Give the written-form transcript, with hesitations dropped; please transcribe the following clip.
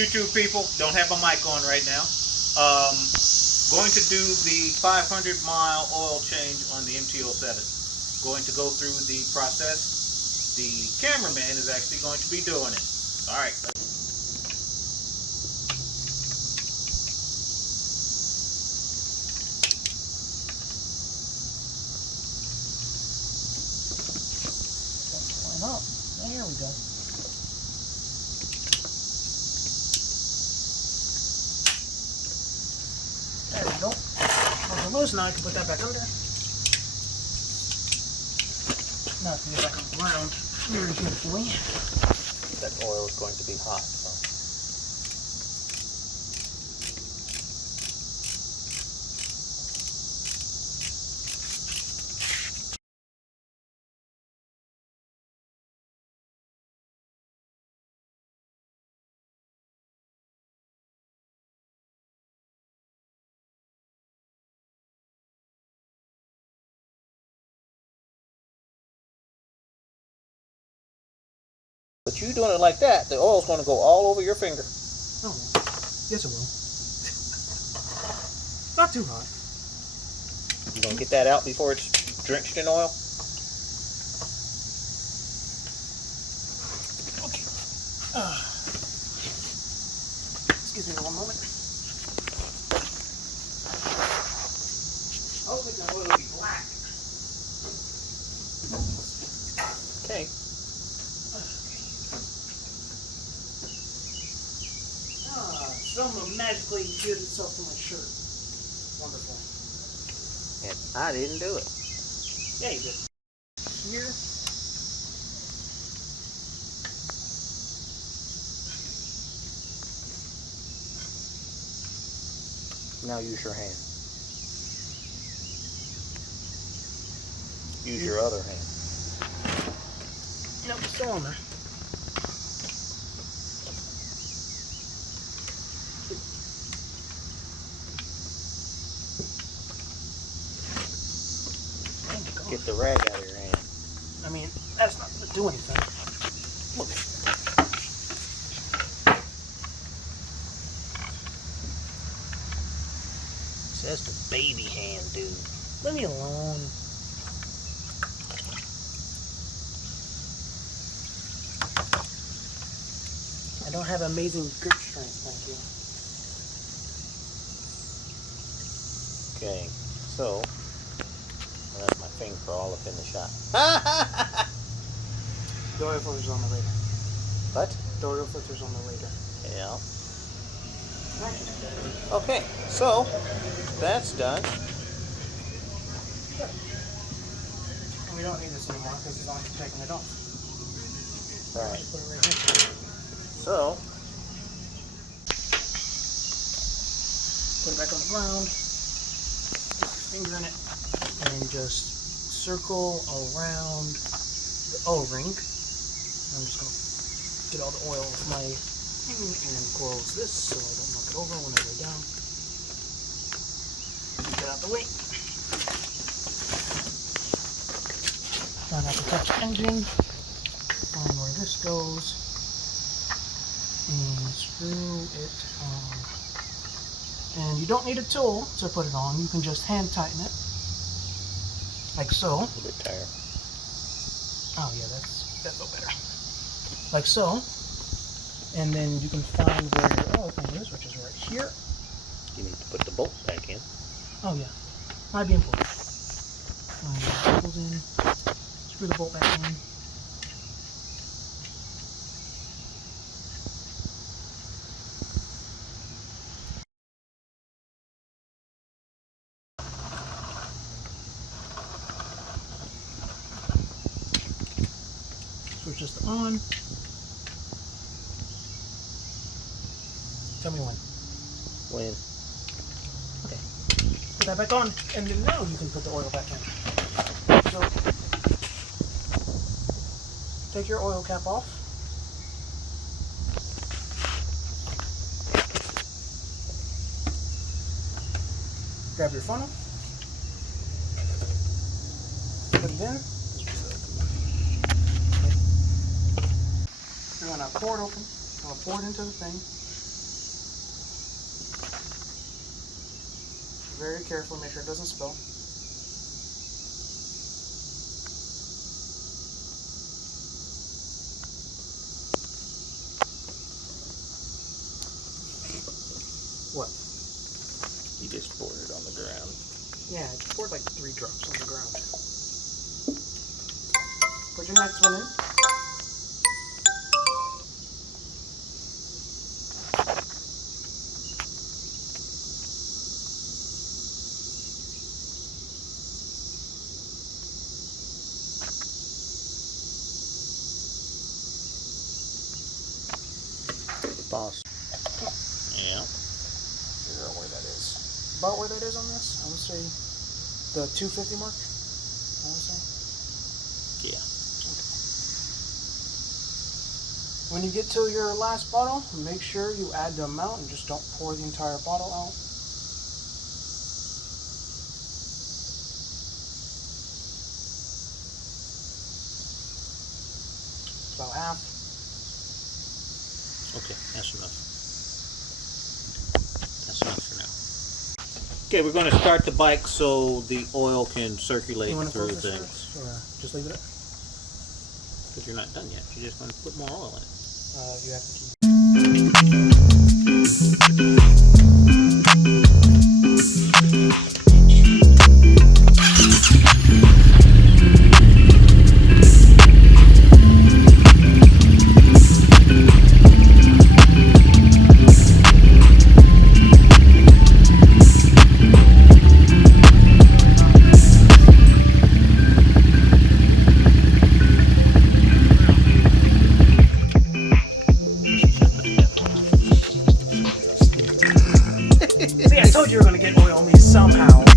YouTube people. Don't have my mic on right now. Going to do the 500-mile oil change on the MT-07. Going to go through the process. The cameraman is actually going to be doing it. All right. Line up. There we go. There we go. Those are loose. Now I can put that back under. Now I can get back on the ground very carefully. That oil is going to be hot. So. But you doing it like that, the oil's going to go all over your finger. Oh, yes it will. Not too hot. You going to get that out before it's drenched in oil? Okay. Excuse me one moment. I was thinking that oil would be black. Okay. Someone magically adhered itself to my shirt. Wonderful. And I didn't do it. Yeah, you did. Here. Now use your hand. Use your other hand. Nope, it's still on there. Get the rag out of your hand. I mean, that's not going to do anything. Look. Says the baby hand, dude. Leave me alone. I don't have amazing grip strength, thank you. Okay, so that's my finger all up in the shot. The oil filter's on the radar. What? The oil filter's on the radar. Yeah. Okay, so that's done. And we don't need this anymore because he's only taking it off. Right. Put it right here. So, put it back on the ground. Put your finger in it. And just circle around the O-ring. I'm just going to get all the oil off my thing and close this so I don't knock it over when I lay down. Get that out the way. Try not to touch the engine. Find where this goes. And screw it on. And you don't need a tool to put it on. You can just hand tighten it. Like so. a little bit tired. Oh yeah, that felt better. Like so. And then you can find where your oil thing is, which is right here. You need to put the bolt back in. Oh yeah, might be important. Find the holes in. Screw the bolt back in. Switch this to on. Tell me when. When? Okay. Put that back on, and then now you can put the oil back in. So, take your oil cap off. Grab your funnel. Put it in. You're going to pour it open. I'm going to pour it into the thing. very carefully, make sure it doesn't spill. What? You just poured it on the ground. Yeah, I poured like 3 drops on the ground. Put your next one in. Boss. Yeah. Figure out where that is. About where that is on this? I would say the 250 mark. I would say. Yeah. Okay. When you get to your last bottle, make sure you add the amount and just don't pour the entire bottle out. About half. Okay, that's enough. That's enough for now. Okay, we're going to start the bike so the oil can circulate You want to through close this things. first, or just leave it up? Because you're not done yet. You're just going to put more oil in it. You have to keep. See, I told you were gonna get oil on me somehow.